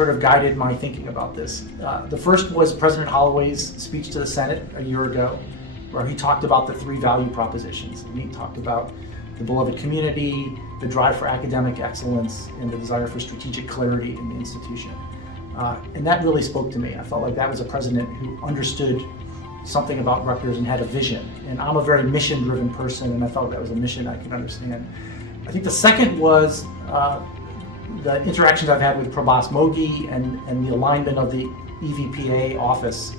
sort of guided my thinking about this. The first was President Holloway's speech to the Senate a year ago, where he talked about the 3 value propositions. And he talked about the beloved community, the drive for academic excellence, and the desire for strategic clarity in the institution. And that really spoke to me. I felt like that was a president who understood something about Rutgers and had a vision. And I'm a very mission-driven person, and I felt that was a mission I could understand. I think the second was the interactions I've had with Provost Mogi and the alignment of the EVPA office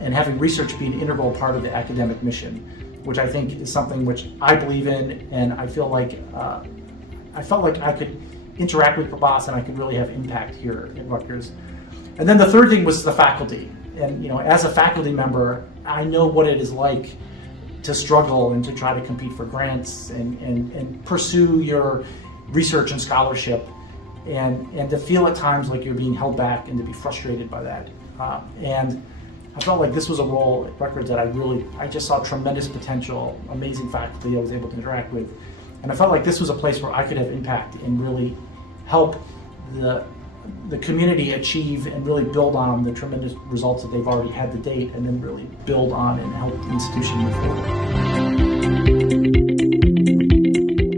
and having research be an integral part of the academic mission, which I think is something which I believe in, and I feel like I felt like I could interact with Provost and I could really have impact here at Rutgers. And then the third thing was the faculty. And as a faculty member, I know what it is like to struggle and to try to compete for grants and pursue your research and scholarship, and to feel at times like you're being held back and to be frustrated by that. And I felt like this was a role at Rutgers that I just saw tremendous potential, amazing faculty I was able to interact with. And I felt like this was a place where I could have impact and really help the community achieve and really build on the tremendous results that they've already had to date, and then really build on and help the institution move forward.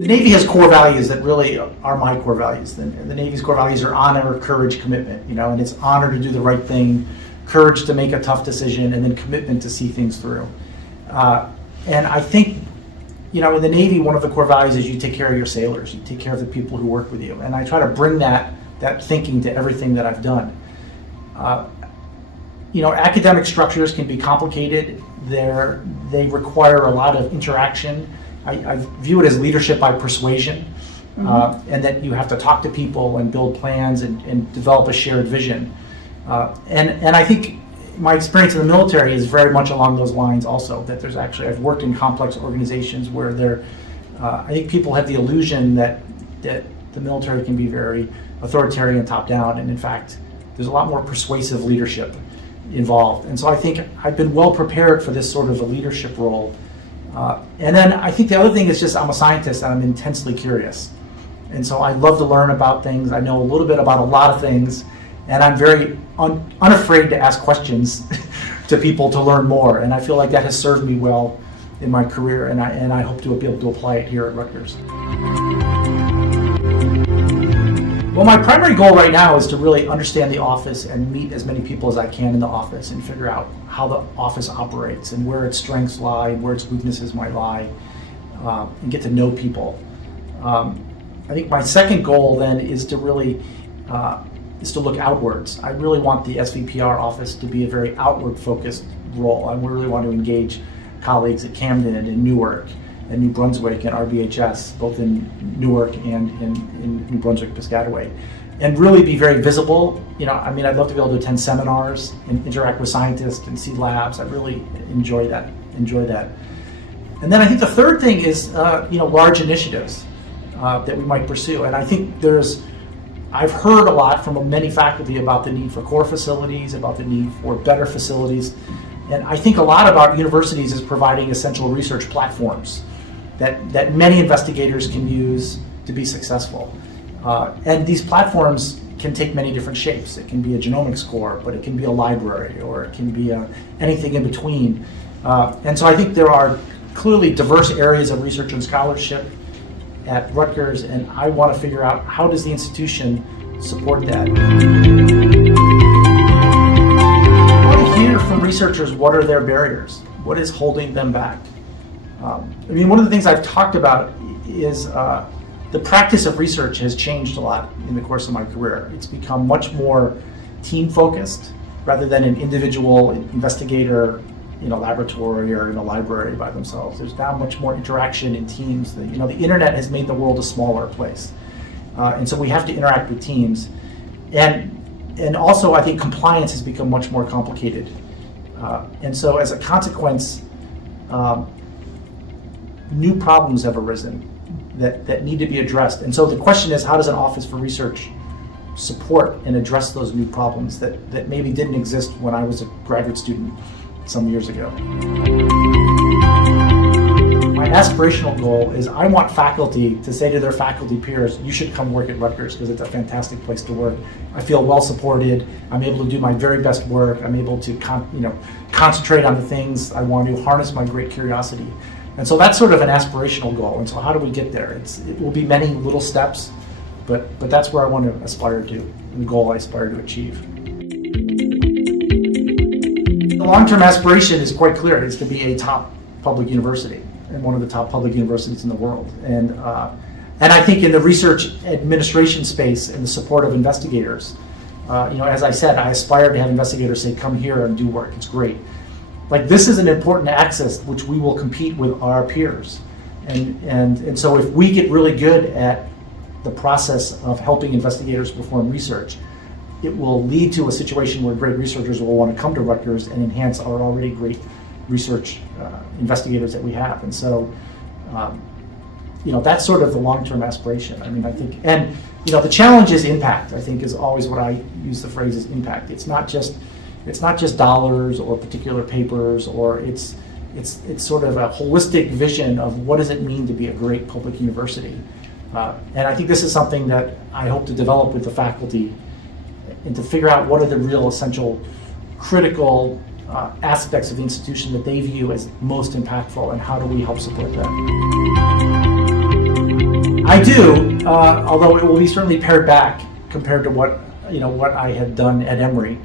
The Navy has core values that really are my core values. The Navy's core values are honor, courage, commitment, and it's honor to do the right thing, courage to make a tough decision, and then commitment to see things through. And I think, in the Navy, one of the core values is you take care of your sailors, you take care of the people who work with you. And I try to bring that thinking to everything that I've done. Academic structures can be complicated. They require a lot of interaction. I view it as leadership by persuasion, and that you have to talk to people and build plans and develop a shared vision. And I think my experience in the military is very much along those lines also, that I've worked in complex organizations where I think people have the illusion that the military can be very authoritarian, top-down, and in fact, there's a lot more persuasive leadership involved. And so I think I've been well prepared for this sort of a leadership role. And then I think the other thing is just I'm a scientist and I'm intensely curious. And so I love to learn about things. I know a little bit about a lot of things, and I'm very unafraid to ask questions to people to learn more. And I feel like that has served me well in my career, and I hope to be able to apply it here at Rutgers. Well, my primary goal right now is to really understand the office and meet as many people as I can in the office and figure out how the office operates and where its strengths lie and where its weaknesses might lie, and get to know people. I think my second goal then is to really look outwards. I really want the SVPR office to be a very outward-focused role. I really want to engage colleagues at Camden and Newark and New Brunswick and RBHS, both in Newark and in New Brunswick, Piscataway, and really be very visible. I'd love to be able to attend seminars and interact with scientists and see labs. I really enjoy that. And then I think the third thing is, large initiatives that we might pursue. And I think I've heard a lot from many faculty about the need for core facilities, about the need for better facilities. And I think a lot about universities is providing essential research platforms that many investigators can use to be successful. And these platforms can take many different shapes. It can be a genomics core, but it can be a library, or it can be anything in between. And so I think there are clearly diverse areas of research and scholarship at Rutgers, and I want to figure out how does the institution support that. I want to hear from researchers, what are their barriers? What is holding them back? One of the things I've talked about is the practice of research has changed a lot in the course of my career. It's become much more team-focused rather than an individual investigator in a laboratory or in a library by themselves. There's now much more interaction in teams. The internet has made the world a smaller place. And so we have to interact with teams. And also I think compliance has become much more complicated. And so as a consequence, new problems have arisen that need to be addressed. And so the question is, how does an Office for Research support and address those new problems that maybe didn't exist when I was a graduate student some years ago? My My aspirational goal is I want faculty to say to their faculty peers, you should come work at Rutgers because it's a fantastic place to work. I feel well supported. I'm able to do my very best work. I'm able to concentrate on the things I want to, harness my great curiosity. And so that's sort of an aspirational goal. And so how do we get there? It will be many little steps, but that's where I want to aspire to, and the goal I aspire to achieve. The long-term aspiration is quite clear. It's to be a top public university and one of the top public universities in the world. And I think in the research administration space and the support of investigators, as I said, I aspire to have investigators say, come here and do work. It's great. Like, this is an important access which we will compete with our peers. And so if we get really good at the process of helping investigators perform research, it will lead to a situation where great researchers will want to come to Rutgers and enhance our already great research investigators that we have. And so, that's sort of the long-term aspiration. I mean, I think, and the challenge is impact. I think is always what I use the phrase is impact. It's not just dollars or particular papers, or it's sort of a holistic vision of what does it mean to be a great public university. And I think this is something that I hope to develop with the faculty, and to figure out what are the real essential, critical aspects of the institution that they view as most impactful, and how do we help support them. I do, although it will be certainly pared back compared to what I had done at Emory.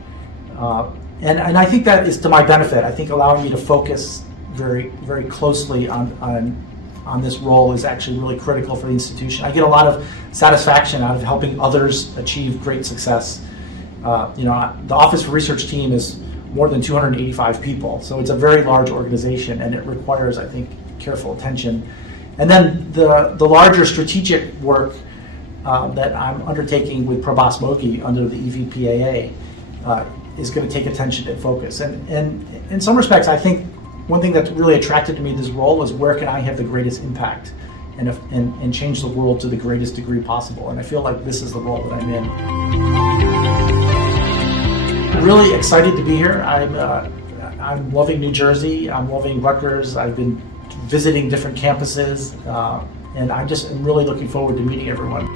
And I think that is to my benefit. I think allowing me to focus very, very closely on this role is actually really critical for the institution. I get a lot of satisfaction out of helping others achieve great success. The Office for Research team is more than 285 people, so it's a very large organization, and it requires, I think, careful attention. And then the larger strategic work that I'm undertaking with Provost Mogi under the EVPAA is going to take attention and focus. And in some respects, I think one thing that really attracted to me this role is where can I have the greatest impact and change the world to the greatest degree possible. And I feel like this is the role that I'm in. I'm really excited to be here. I'm loving New Jersey. I'm loving Rutgers. I've been visiting different campuses, and I'm really looking forward to meeting everyone.